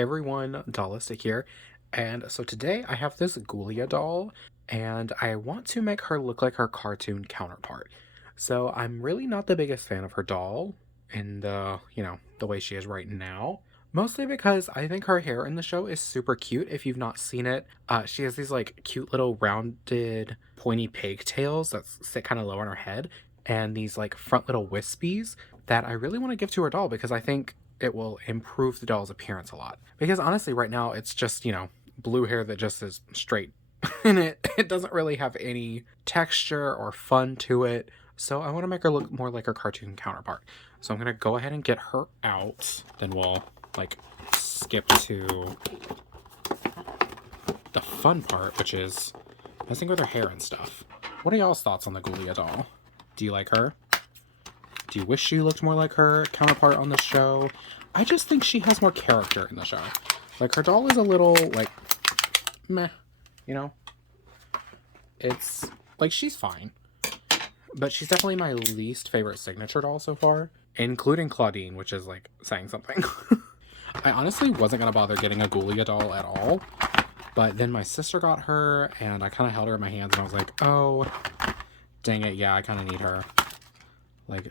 Hey everyone, Dollistic here, and so today I have this Ghoulia doll, and I want to make her look like her cartoon counterpart. So I'm really not the biggest fan of her doll in the way she is right now. Mostly because I think her hair in the show is super cute. If you've not seen it, she has these like cute little rounded pointy pigtails that sit kind of low on her head, and these like front little wispies that I really want to give to her doll because I think it will improve the doll's appearance a lot. Because honestly, right now it's just, blue hair that just is straight. And it doesn't really have any texture or fun to it. So I want to make her look more like her cartoon counterpart. So I'm going to go ahead and get her out. Then we'll, skip to the fun part, which is messing with her hair and stuff. What are y'all's thoughts on the Ghoulia doll? Do you like her? Do you wish she looked more like her counterpart on the show? I just think she has more character in the show. Like, her doll is a little, meh, It's, she's fine. But she's definitely my least favorite signature doll so far, including Claudine, which is, saying something. I honestly wasn't going to bother getting a Ghoulia doll at all, but then my sister got her, and I kind of held her in my hands, and I was like, oh, dang it, yeah, I kind of need her.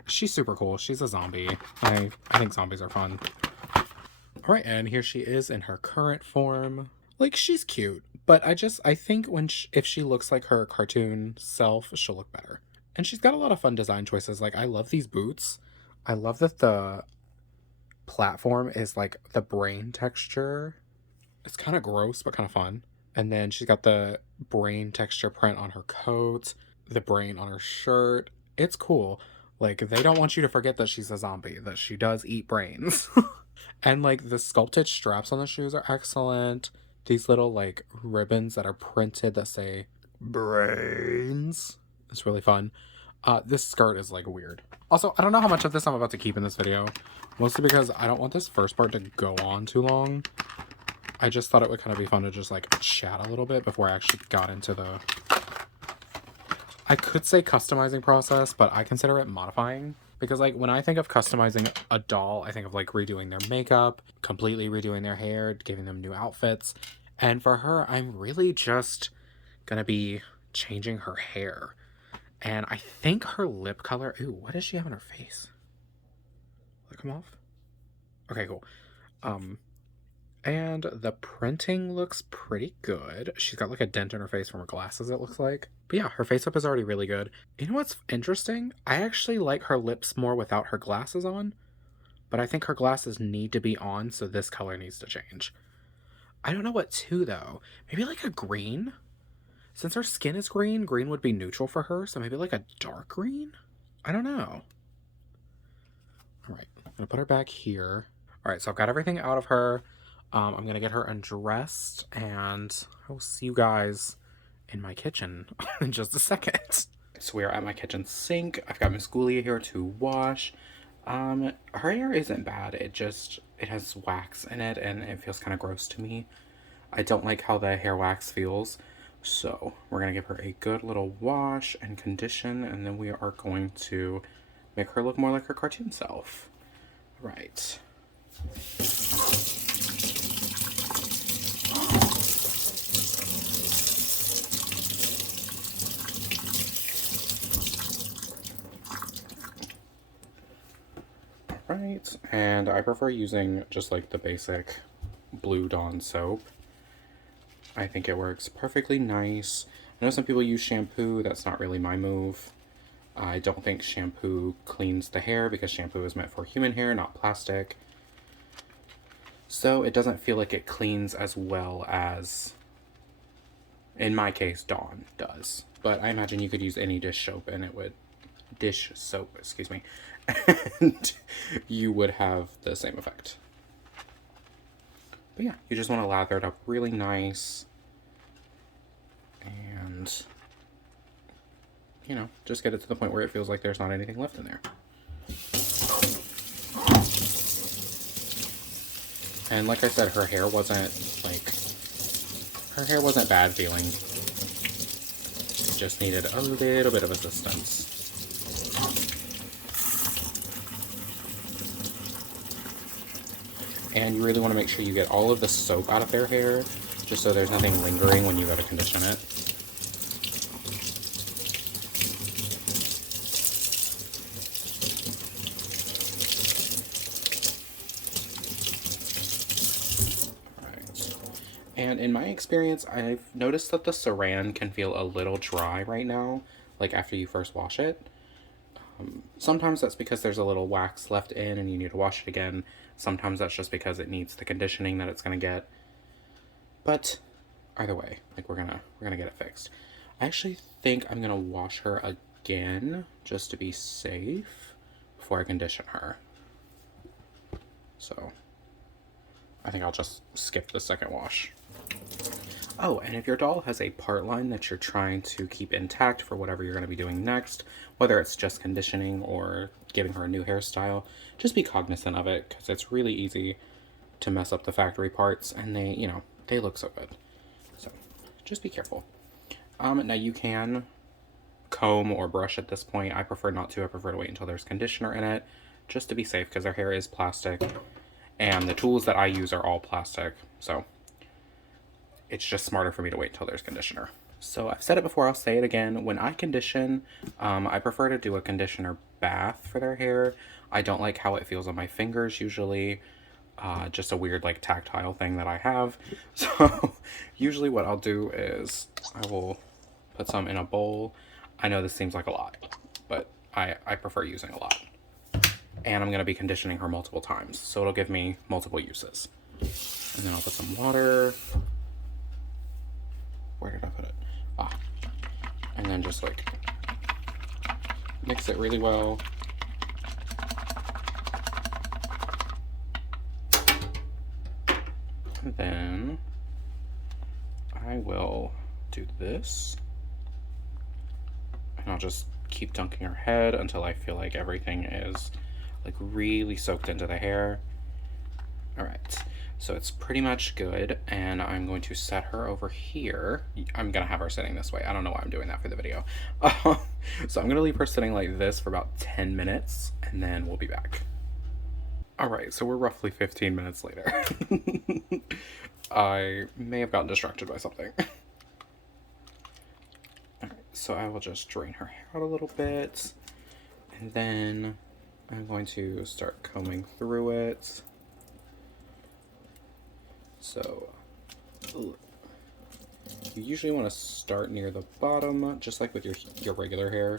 She's super cool. She's a zombie. I think zombies are fun. Alright, and here she is in her current form. She's cute, but I think if she looks like her cartoon self, she'll look better. And she's got a lot of fun design choices. I love these boots. I love that the platform is, the brain texture. It's kind of gross, but kind of fun. And then she's got the brain texture print on her coat, the brain on her shirt. It's cool. They don't want you to forget that she's a zombie, that she does eat brains. And, the sculpted straps on the shoes are excellent. These little, ribbons that are printed that say brains. It's really fun. This skirt is, weird. Also, I don't know how much of this I'm about to keep in this video. Mostly because I don't want this first part to go on too long. I just thought it would kind of be fun to just, chat a little bit before I actually got into the... I could say customizing process, but I consider it modifying. Because, when I think of customizing a doll, I think of, redoing their makeup, completely redoing their hair, giving them new outfits. And for her, I'm really just gonna be changing her hair. And I think her lip color... Ooh, what does she have on her face? Will it come off? Okay, cool. And the printing looks pretty good. She's got a dent in her face from her glasses, it looks like. But yeah, her face up is already really good. You know what's interesting? I actually like her lips more without her glasses on. But I think her glasses need to be on, so this color needs to change. I don't know what to, though. Maybe a green? Since her skin is green, green would be neutral for her, so maybe a dark green? I don't know. Alright, I'm gonna put her back here. Alright, so I've got everything out of her. I'm gonna get her undressed, and I will see you guys in my kitchen in just a second. So we are at my kitchen sink. I've got Miss Ghoulia here to wash. Her hair isn't bad. It has wax in it, and it feels kind of gross to me. I don't like how the hair wax feels. So we're gonna give her a good little wash and condition, and then we are going to make her look more like her cartoon self. Right. Right, and I prefer using just the basic Blue Dawn soap. I think it works perfectly nice. I know some people use shampoo. That's not really my move. I don't think shampoo cleans the hair because shampoo is meant for human hair, not plastic. So it doesn't feel like it cleans as well as, in my case, Dawn does. But I imagine you could use any dish soap and it would... Dish soap, excuse me. And you would have the same effect. But yeah, you just want to lather it up really nice. And, just get it to the point where it feels like there's not anything left in there. And like I said, her hair wasn't, her hair wasn't bad feeling. It just needed a little bit of assistance. And you really want to make sure you get all of the soap out of their hair, just so there's nothing lingering when you go to condition it. And in my experience, I've noticed that the Saran can feel a little dry right now, like after you first wash it. Sometimes that's because there's a little wax left in and you need to wash it again. Sometimes that's just because it needs the conditioning that it's going to get. But either way, like we're gonna get it fixed. I actually think I'm going to wash her again just to be safe before I condition her. So I think I'll just skip the second wash. Oh, and if your doll has a part line that you're trying to keep intact for whatever you're going to be doing next, whether it's just conditioning or giving her a new hairstyle, just be cognizant of it, because it's really easy to mess up the factory parts, and they, you know, they look so good. So just be careful. Now you can comb or brush at this point. I prefer not to. I prefer to wait until there's conditioner in it, just to be safe, because their hair is plastic, and the tools that I use are all plastic, so it's just smarter for me to wait until there's conditioner. So I've said it before, I'll say it again. When I condition, I prefer to do a conditioner bath for their hair. I don't like how it feels on my fingers usually. Just a weird like tactile thing that I have. So usually what I'll do is I will put some in a bowl. I know this seems like a lot, but I prefer using a lot. And I'm going to be conditioning her multiple times, so it'll give me multiple uses. And then I'll put some water. Where did I put it? And then just like mix it really well. And then I will do this. And I'll just keep dunking her head until I feel like everything is like really soaked into the hair. All right. So it's pretty much good, and I'm going to set her over here. I'm going to have her sitting this way. I don't know why I'm doing that for the video. So I'm going to leave her sitting like this for about 10 minutes, and then we'll be back. All right, so we're roughly 15 minutes later. I may have gotten distracted by something. All right, so I will just drain her hair out a little bit, and then I'm going to start combing through it. So, you usually want to start near the bottom, just like with your regular hair.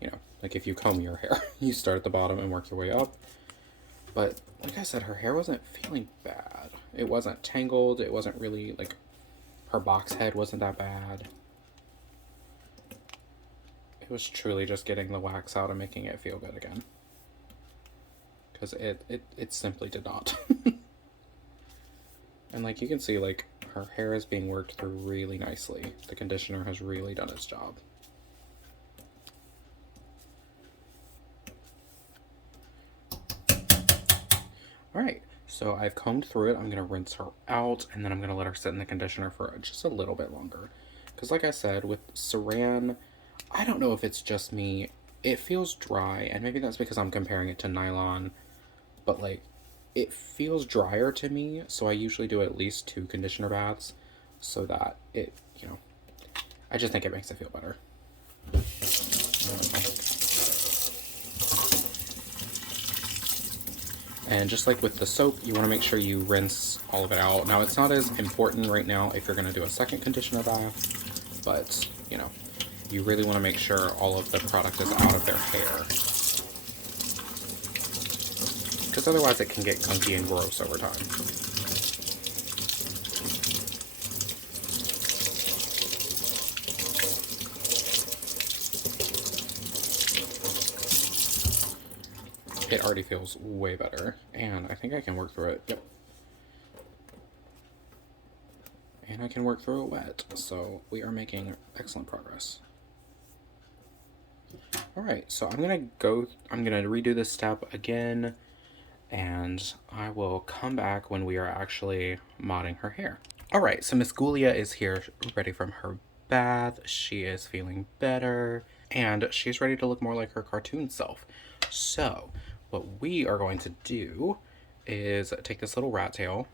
You know, like if you comb your hair, you start at the bottom and work your way up. But like I said, her hair wasn't feeling bad. It wasn't tangled. It wasn't really, like, her box head wasn't that bad. It was truly just getting the wax out and making it feel good again. Because it simply did not. And like you can see, like her hair is being worked through really nicely. The conditioner has really done its job. All right, so I've combed through it. I'm gonna rinse her out, and then I'm gonna let her sit in the conditioner for just a little bit longer. Because like I said, with Saran, I don't know if it's just me, it feels dry, and maybe that's because I'm comparing it to nylon, but like, it feels drier to me, so I usually do at least 2 conditioner baths so that it, you know, I just think it makes it feel better. And just like with the soap, you want to make sure you rinse all of it out. Now, it's not as important right now if you're going to do a second conditioner bath, but, you know, you really want to make sure all of the product is out of their hair. Because otherwise it can get gunky and gross over time. It already feels way better, and I think I can work through it. Yep. And I can work through it wet, so we are making excellent progress. Alright, so I'm gonna redo this step again, and I will come back when we are actually modding her hair. Alright, so Miss Ghoulia is here ready from her bath. She is feeling better, and she's ready to look more like her cartoon self. So, what we are going to do is take this little rat tail,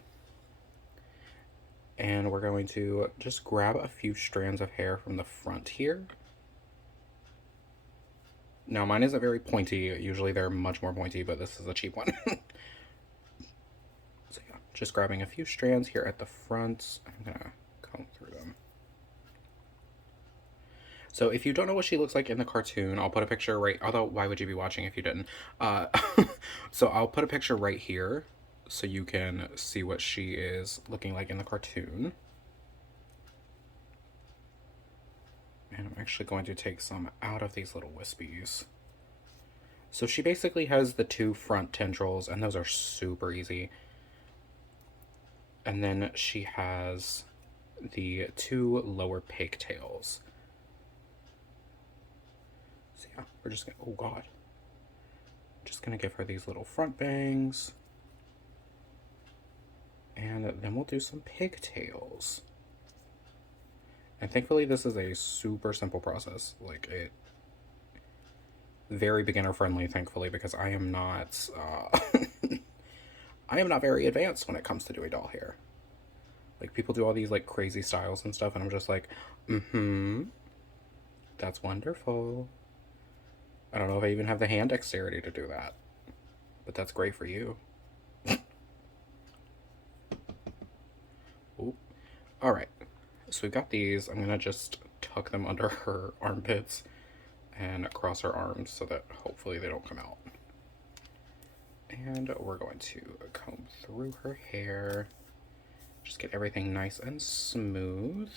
and we're going to just grab a few strands of hair from the front here. Now, mine isn't very pointy. Usually they're much more pointy, but this is a cheap one. So yeah, just grabbing a few strands here at the front. I'm gonna comb through them. So if you don't know what she looks like in the cartoon, I'll put a picture right, although why would you be watching if you didn't? So I'll put a picture right here so you can see what she is looking like in the cartoon. And I'm actually going to take some out of these little wispies. So she basically has the two front tendrils, and those are super easy. And then she has the two lower pigtails. So yeah, we're just gonna, oh god. Just gonna give her these little front bangs. And then we'll do some pigtails. And thankfully this is a super simple process. Like, it very beginner friendly, thankfully, because I am not I am not very advanced when it comes to doing doll hair. Like, people do all these like crazy styles and stuff, and I'm just like, that's wonderful. I don't know if I even have the hand dexterity to do that, but that's great for you. Ooh. All right, so we've got these. I'm gonna just tuck them under her armpits and across her arms so that hopefully they don't come out. And we're going to comb through her hair. Just get everything nice and smooth.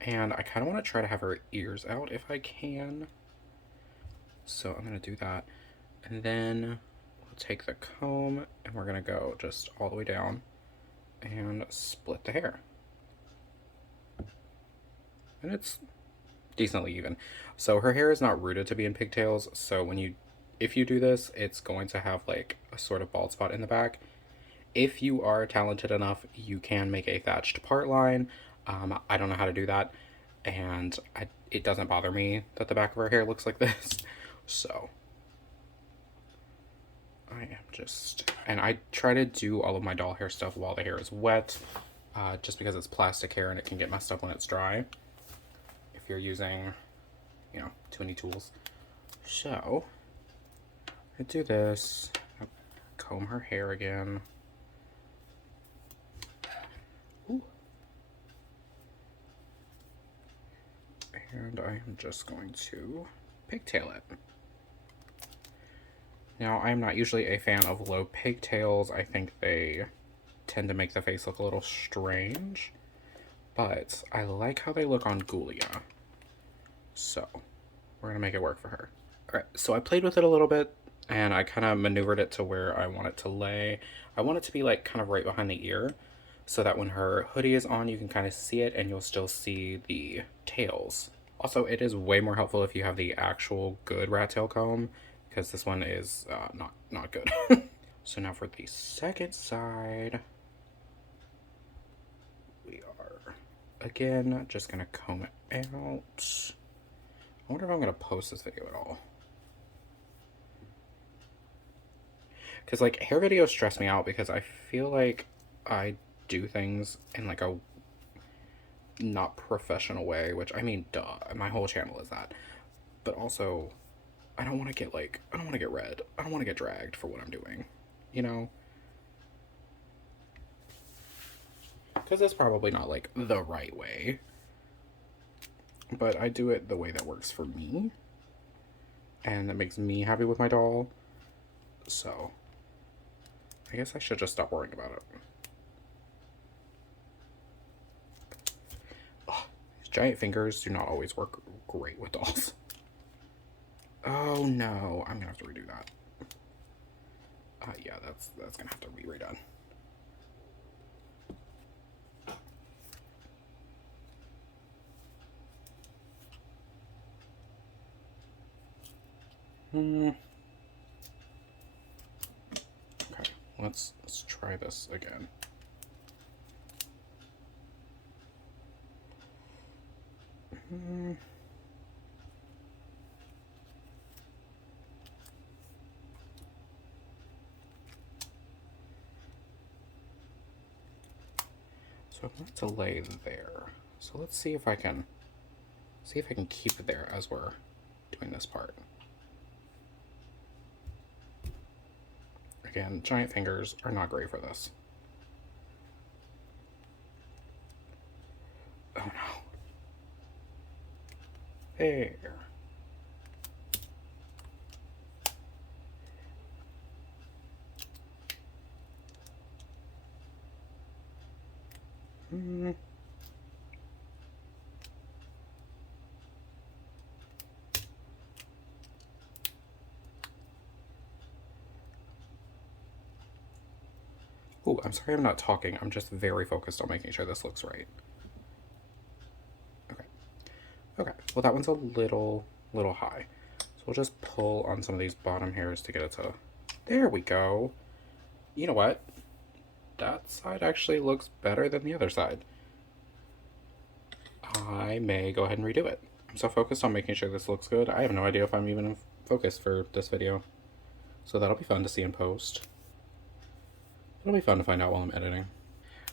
And I kind of want to try to have her ears out if I can. So I'm going to do that. And then we'll take the comb and we're going to go just all the way down and split the hair. And it's decently even. So her hair is not rooted to be in pigtails, so if you do this, it's going to have like a sort of bald spot in the back. If you are talented enough, you can make a thatched part line. I don't know how to do that, and it doesn't bother me that the back of her hair looks like this. So I am just, and I try to do all of my doll hair stuff while the hair is wet, just because it's plastic hair and it can get messed up when it's dry if you're using, you know, too many tools. So I do this, I comb her hair again. Ooh. And I am just going to pigtail it. Now, I'm not usually a fan of low pigtails. I think they tend to make the face look a little strange, but I like how they look on Ghoulia. So we're gonna make it work for her. All right, so I played with it a little bit and I kind of maneuvered it to where I want it to lay. I want it to be like kind of right behind the ear so that when her hoodie is on, you can kind of see it and you'll still see the tails. Also, it is way more helpful if you have the actual good rat tail comb, because this one is not good. So now for the second side, we are again just gonna comb it out. I wonder if I'm gonna post this video at all, because like hair videos stress me out because I feel like I do things in like a not professional way, which I mean, duh, my whole channel is that, but also I don't want to get like, I don't want to get red. I don't want to get dragged for what I'm doing, you know? Because it's probably not like the right way, but I do it the way that works for me and that makes me happy with my doll. So I guess I should just stop worrying about it. Oh, these giant fingers do not always work great with dolls. Oh no, I'm gonna have to redo that. Yeah, that's gonna have to be redone. Okay, let's try this again. So I'm going to lay there. So let's see if I can keep it there as we're doing this part. Again, giant fingers are not great for this. Oh no. There. Oh, I'm sorry I'm not talking. I'm just very focused on making sure this looks right. Okay. Okay, well that one's a little high. So we'll just pull on some of these bottom hairs to get it to... There we go. You know what? That side actually looks better than the other side. I may go ahead and redo it. I'm so focused on making sure this looks good. I have no idea if I'm even in focus for this video. So that'll be fun to see in post. It'll be fun to find out while I'm editing.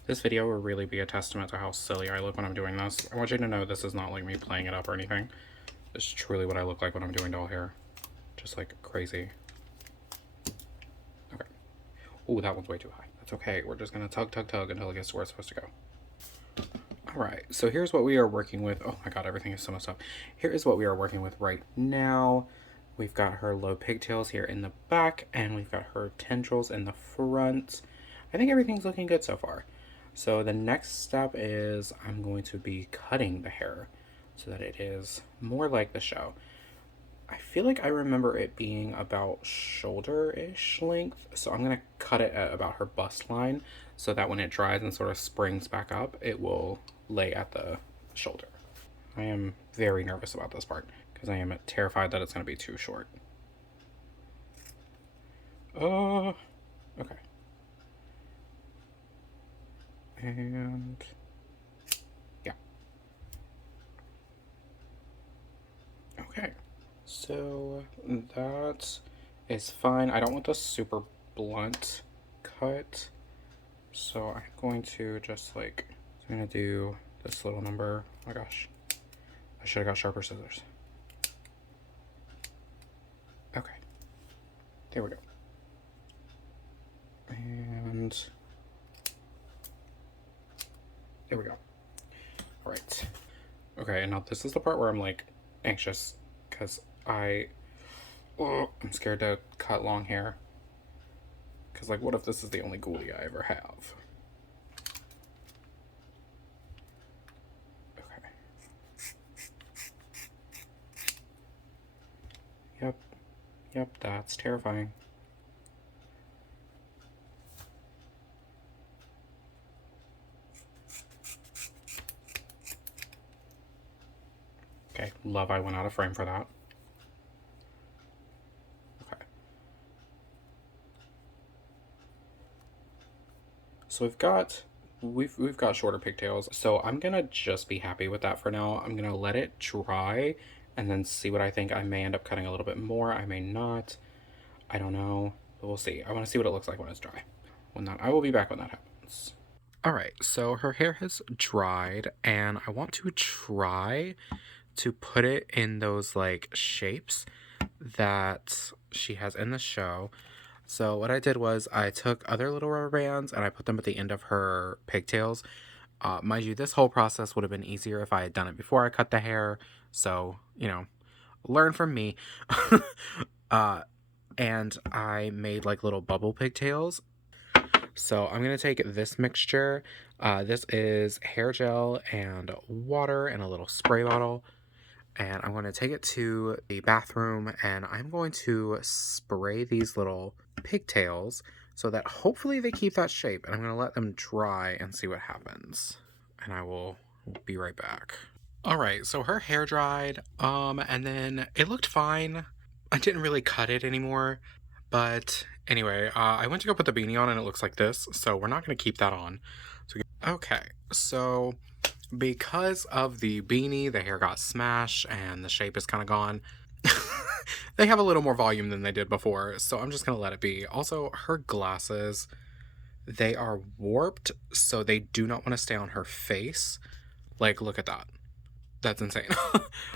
This video will really be a testament to how silly I look when I'm doing this. I want you to know this is not like me playing it up or anything. This is truly what I look like when I'm doing doll hair. Just like crazy. Okay. Ooh, that one's way too high. That's okay. We're just gonna tug until it gets to where it's supposed to go. Alright, so here's what we are working with. Oh my god, everything is so messed up. Here is what we are working with right now. We've got her low pigtails here in the back, and we've got her tendrils in the front. I think everything's looking good so far. So the next step is I'm going to be cutting the hair so that it is more like the show. I feel like I remember it being about shoulder-ish length, so I'm going to cut it at about her bust line so that when it dries and sort of springs back up, it will lay at the shoulder. I am very nervous about this part because I am terrified that it's going to be too short. Okay. And yeah. Okay. So that is fine. I don't want the super blunt cut. So I'm going to just like, I'm going to do this little number. Oh my gosh. I should have got sharper scissors. Okay. There we go. And there we go. All right. Okay, and now this is the part where I'm like anxious because I'm scared to cut long hair. Because like, what if this is the only Ghoulia I ever have? Okay. Yep, that's terrifying. Okay, love I went out of frame for that. Okay. So we've got shorter pigtails, so I'm gonna just be happy with that for now. I'm gonna let it dry and then see what I think. I may end up cutting a little bit more, I may not. I don't know, but we'll see. I want to see what it looks like when it's dry. I will be back when that happens. Alright, so her hair has dried, and I want to try to put it in those like shapes that she has in the show. So what I did was I took other little rubber bands and I put them at the end of her pigtails. Mind you, this whole process would have been easier if I had done it before I cut the hair. So, you know, learn from me. And I made like little bubble pigtails. So I'm going to take this mixture. This is hair gel and water and a little spray bottle. And I'm going to take it to the bathroom and I'm going to spray these little pigtails so that hopefully they keep that shape. And I'm going to let them dry and see what happens. And I will be right back. Alright, so her hair dried, and then it looked fine. I didn't really cut it anymore. But anyway, I went to go put the beanie on and it looks like this. So we're not going to keep that on. Okay, so Because of the beanie, the hair got smashed and the shape is kind of gone. They have a little more volume than they did before, so I'm just gonna let it be. Also, her glasses, they are warped, so they do not want to stay on her face. Like, look at that. That's insane.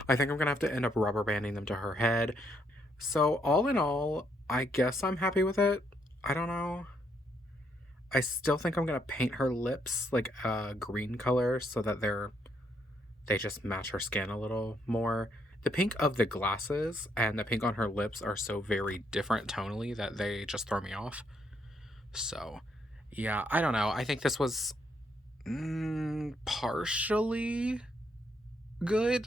I think I'm gonna have to end up rubber banding them to her head. So, all in all, I guess I'm happy with it. I don't know. I still think I'm gonna paint her lips like a green color so that they just match her skin a little more. The pink of the glasses and the pink on her lips are so very different tonally that they just throw me off. So, yeah, I don't know. I think this was partially good.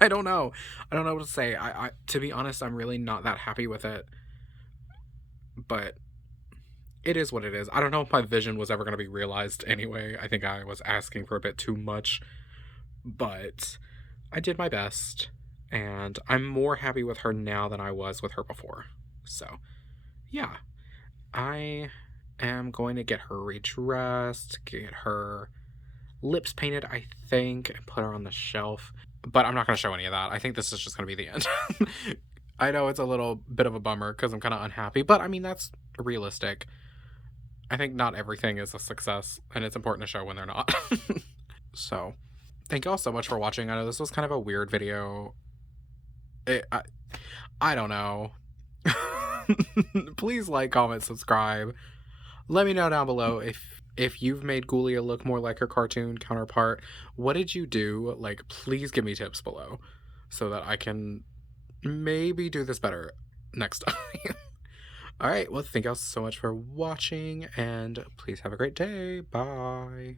I don't know. I don't know what to say. I to be honest, I'm really not that happy with it. But it is what it is. I don't know if my vision was ever going to be realized anyway. I think I was asking for a bit too much, but I did my best, and I'm more happy with her now than I was with her before. So, yeah, I am going to get her redressed, get her lips painted, I think, and put her on the shelf. But I'm not going to show any of that. I think this is just going to be the end. I know it's a little bit of a bummer because I'm kind of unhappy, but I mean, that's realistic. I think not everything is a success, and it's important to show when they're not. So, thank you all so much for watching. I know this was kind of a weird video. I don't know. Please like, comment, subscribe. Let me know down below if you've made Ghoulia look more like her cartoon counterpart. What did you do? Like, please give me tips below so that I can maybe do this better next time. All right, well, thank you all so much for watching, and please have a great day. Bye.